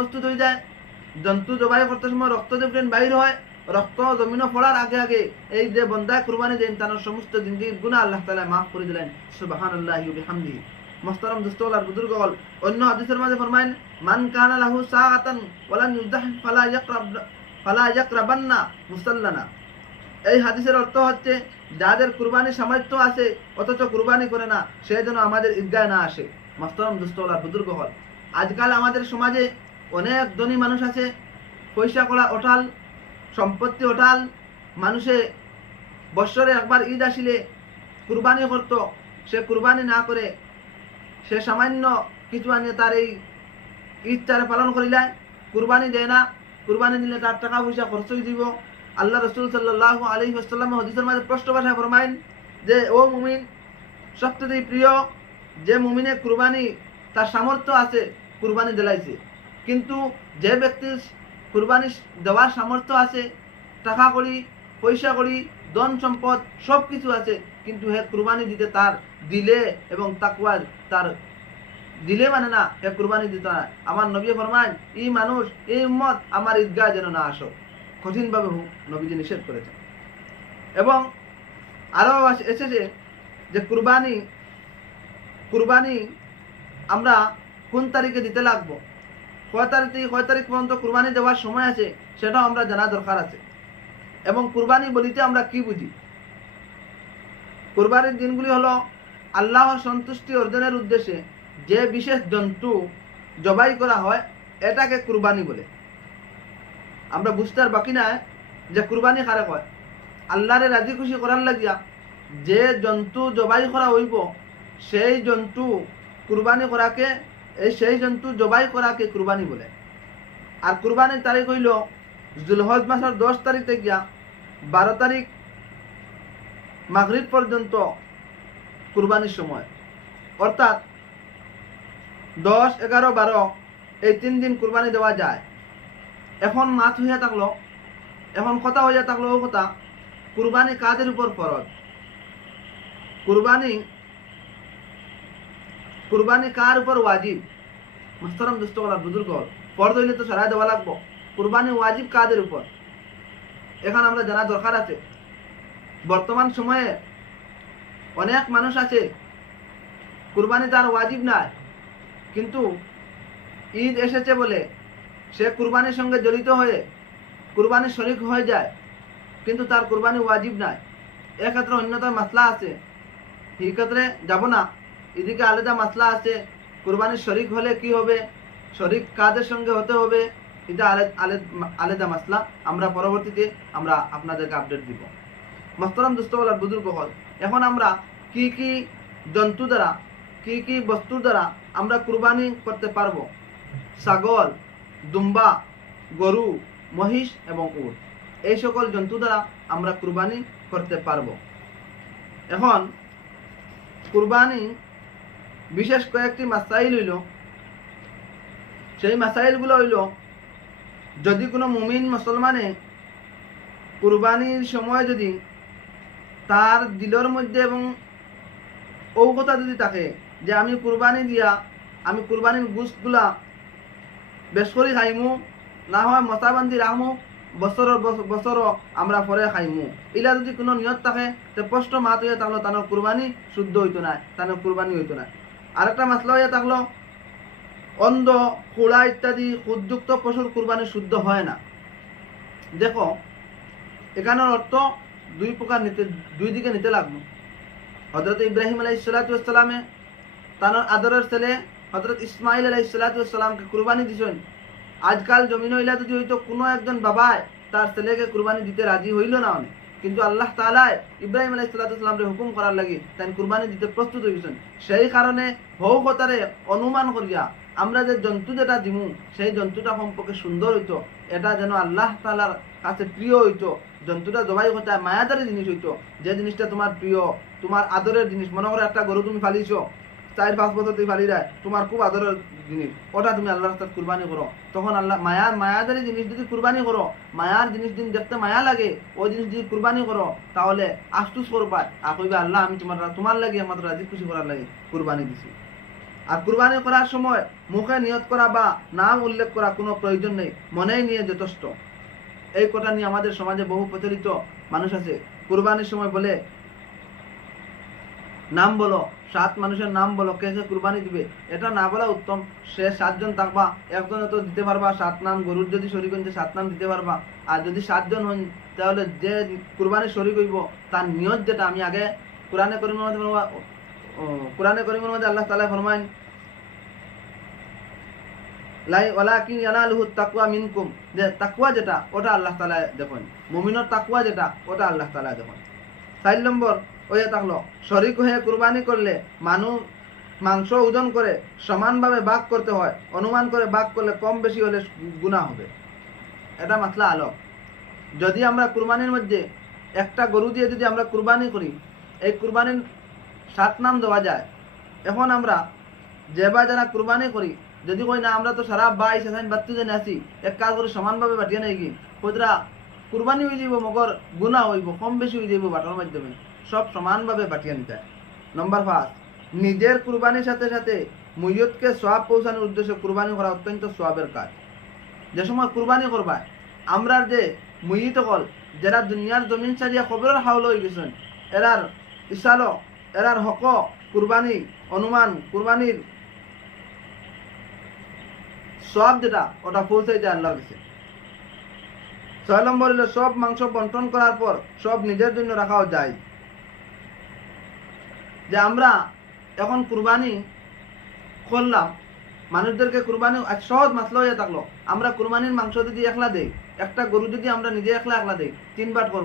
প্রস্তুত হয়ে যায়। জন্তু জবাই করতে সময় রক্ত যে বাইর হয়, রক্ত জমিনে পড়ার আগে আগে এই যে বন্দা কুরবানি দেন তার সমস্ত জিন্দিগির গুনাহ আল্লাহ তাআলা মাফ করে দিলেন। সুবহানাল্লাহি ওয়া বিহামদিহি। মুহতারাম দোস্ত আর বুজুর্গগণ, অন্য হাদিসের মাঝে ফরমায়েন, মান কানা লাহু সাআতান ওয়ালান ইউযাহ ফালা ইয়াকরাবান্না মুসাল্লানা। এই হাদিসের অর্থ হচ্ছে, যাদের কুরবানির সামর্থ্য আছে অথচ কুরবানি করে না, সে যেন আমাদের ঈদগাহে না আসে। মুহতারাম দোস্ত আর বুজুর্গগণ, আজকাল আমাদের সমাজে অনেক ধনী মানুষ আছে, পয়সা কড়া অটাল, সম্পত্তি অটাল। মানুষে বৎসরে একবার ঈদ আসিলে কুরবানি করত, সে কুরবানি না করে সে সামান্য কিছু আনিয়ে তার এই ঈদ তার পালন করিলে কুরবানি দেয় না। কুরবানি দিলে তার টাকা পয়সা খরচ হয়ে দিব। আল্লাহ রাসূল সাল্লাল্লাহু আলাইহি ওয়াসাল্লাম হাদিসের মাঝে স্পষ্ট ভাষায় ফরমায়েন যে, ও মুমিন, সবচেয়ে প্রিয় যে মুমিনে কুরবানি তার সামর্থ্য আছে কুরবানি দিলাইছে, কিন্তু যে ব্যক্তির কুরবানি দেওয়ার সামর্থ্য আছে, টাকা কড়ি পয়সা কড়ি ধন সম্পদ সব কিছু আছে, কিন্তু হে কুরবানি দিতে তার দিলে এবং তাকওয়া তার দিলে মানে না, হে কুরবানি দিতে না। আমার নবী ফরমায়, এই মানুষ এই উম্মত আমার ঈদগাহ যেন না আসো। কঠিনভাবে নবীজি নিষেধ করেছেন। এবং আরও এসেছে যে কুরবানি আমরা কোন তারিখে দিতে লাগবো, কয় তারিখ পর্যন্ত কুরবানি দেওয়ার সময় আছে, সেটাও আমরা জানা দরকার আছে। এবং কুরবানি বলিতে আমরা কি বুঝি? কুরবানির দিনগুলি হলো আল্লাহর সন্তুষ্টি অর্জনের উদ্দেশ্যে যে বিশেষ জন্তু জবাই করা হয়, এটাকে কুরবানি বলে। আমরা বুঝতে আর বাকি না যে কুরবানি কারে হয়। আল্লাহরে রাজি খুশি করার লাগিয়া যে জন্তু জবাই করা হইব, সেই জন্তু কুরবানি করাকে সেই জন্তু জবাই করাকে কুরবানি বলে। আর কুরবানির তারিখ হইল যুলহজ মাসের 10 তারিখ থেকে 12 তারিখ মাগরিব পর্যন্ত কুরবানির সময়, অর্থাৎ 10, 11, 12 এই 3 দিন কুরবানি দেওয়া যায়। এখন মাত হইয়া থাকলো, এখন কথা হইয়া থাকলো ও কথা, কুরবানি কাদের উপর ফরজ? কুরবানি কার উপর ওয়াজিব? মুহতারাম দোস্তগণ আর বুজুর্গ, ফরজ হইলে তো সারাই দেওয়া লাগবো। কুরবানি ওয়াজিব কাদের উপর? এখন আমরা জানা দরকার আছে। বর্তমান সময়ে অনেক মানুষ আছে কুরবানি তার ওয়াজিব নাই, কিন্তু ঈদ এসেছে বলে সে কুরবানির সঙ্গে জড়িত হয়ে কুরবানির শরিক হয়ে যায়, কিন্তু তার কুরবানি ওয়াজিব নাই। এক্ষেত্রে অন্যতম মাসলা আছে, এই ক্ষেত্রে যাব না। এদিকে আলাদা মাসলা আছে, কুরবানির শরিক হলে কি হবে, শরিক কাদের সঙ্গে হতে হবে, এটা আলাদা মাসলা। আমরা পরবর্তীতে আমরা আপনাদেরকে আপডেট দিব। মুহতারাম দোস্ত আর বুজুর্গ হল, এখন আমরা কি কি জন্তু দ্বারা, কি কি বস্তুর দ্বারা আমরা কুরবানি করতে পারবো? ছাগল, দুম্বা, গরু, মহিষ এবং উট, এই সকল জন্তু দ্বারা আমরা কুরবানি করতে পারবো। এখন কুরবানি বিশেষ কয়েকটি মাসাইল হইল, সেই মাসাইলগুলো হইল, যদি কোনো মুমিন মুসলমানে কুরবানির সময় যদি তার দিলের মধ্যে এবং অবগতা যদি থাকে যে আমি কুরবানি দিয়া আমি কুরবানির গোশতগুলা বেশ করে খাইমু, না হয় মশাবান্দি রাখমু, বছর আমরা পরে খাইমু, এলা যদি কোনো নিয়ত থাকে তো স্পষ্ট মাত হইয়া থাকলো তার কুরবানি শুদ্ধ হইতো না, তার কুরবানি হইতো না। আরেকটা মাসলা হইয়া থাকলো, অন্ধ, খোলা ইত্যাদি খুদযুক্ত পশুর কুরবানি শুদ্ধ হয় না। দেখো, এখানের অর্থ দুই দিকে নিতে লাগলো। হযরত ইব্রাহিম আলাইহিস সালাতু ওয়াস সালামে তার আদরের ছেলে হযরত ইসমাইল আলাইহিস সালাতু ওয়াস সালামকে কুরবানি দিছেন। আজকাল জমিন হইলা যদি হইতো কোনো একজন বাবায় তার ছেলেকে কুরবানি দিতে রাজি হইল না অনেক, কিন্তু আল্লাহ তাআলা ইব্রাহিম আলাইহিস সালাতু ওয়াস সালামকে হুকুম করার লাগি তাই কুরবানি দিতে প্রস্তুত হইছেন। সেই কারণে হৌ কথারে অনুমান করিয়া আমরা যে জন্তু যেটা দিমু সেই জন্তুটা সম্পর্কে সুন্দর হইতো, এটা যেন আল্লাহ তাআলার কাছে প্রিয় হইতো, জন্তুটা জবাই করতে মায়াদারি জিনিস হইতো, যে জিনিসটা তোমার প্রিয়, তোমার আদরের জিনিস। মনে করো একটা গরু তুমি পালিছো, 4-5 বছর তুমি পালি যায়, তোমার খুব আদরের জিনিস, ওটা তুমি আল্লাহর রাস্তায় কুরবানি করো। তখন আল্লাহ মায়াদারি জিনিস যদি কুরবানি করো, মায়ার জিনিস দিন দেখতে মায়া লাগে, ওই জিনিস যদি কুরবানি করো তাহলে আফসোস করবা, আর কইবে আল্লাহ আমি তোমার লাগে আমার রাজি খুশি করার লাগে কুরবানি দিছি। আর কুরবানি করার সময় মুখে নিয়ত করা বা নাম উল্লেখ করা কোনো প্রয়োজন নেই, মনেই নিয়ে যথেষ্ট। এই কথা নিয়ে আমাদের সমাজে বহু প্রচলিত মানুষ আছে, কুরবানির সময় বলে নাম বলো, 7 মানুষের নাম বলো, কে কে কুরবানি দিবে। এটা না বলা উত্তম। সে 7 জন থাকবা, একজনে তো দিতে পারবা 7 নাম, গরুর যদি শরীক হন 7 নাম দিতে পারবা। আর যদি 7 জন হন, তাহলে যে কুরবানি শরীক হইব তার নিয়ত যেটা, আমি আগে কোরআনে করিমের মধ্যে আল্লাহ তাআলা ফরমায় ওয়ালাকিন ইয়ানালুহু তাকওয়া মিনকুম, যে তাকওয়া যেটা ওটা আল্লাহ তাআলা দেখেন, মুমিনের তাকওয়া যেটা ওটা আল্লাহ তাআলা দেখেন। 4 নম্বর ওয়ে থাকলো, শরীক হয়ে কুরবানি করলে মানুষ মাংস ওজন করে সমানভাবে ভাগ করতে হয়। অনুমান করে ভাগ করলে কম বেশি হলে গুনাহ হবে। এটা মাসলা আলো। যদি আমরা কুরবানির মধ্যে একটা গরু দিয়ে যদি আমরা কুরবানি করি, এই কুরবানির 7 নাম দেওয়া যায়। এখন আমরা যে বা যারা কুরবানি করি, যদি কই না আমরা তো সারা 22 জনে আছি, এক কাজ করে সমানভাবে বাটিয়ে নেই কি কতরা কুরবানি হয়ে যাব, মগর গুনাহ হইব, কম বেশি হয়ে যাব বাটার মাধ্যমে, সব সমানভাবে বাটিয়ে নিতে হয়। নম্বর 5, নিজের কুরবানির সাথে সাথে মুইয়তকে সওয়াব পৌঁছানোর উদ্দেশ্যে কুরবানি করা অত্যন্ত সওয়াবের কাজ। যে সময় কুরবানি করবা, আমরা যে মুইয়িত হল যারা দুনিয়ার জমিন ছাড়িয়া খবরের হাওল হয়ে গেছেন, এরার ইসালো, এরার হক কুরবানি অনুমান কুরবানির সব যেটা ওটা পৌঁছে যায় আল্লাহর কাছে। 6 নম্বর হলো সব মাংস বন্টন করার পর সব নিজের জন্য রাখাও যায়। যে আমরা এখন কুরবানি করলাম, মানুষদেরকে কুরবানি সহজ মাসলা হয়ে থাকলো, আমরা কুরবানির মাংস যদি একলা দেই, একটা গরু যদি আমরা নিজে একলা দেই 3 বাট করব।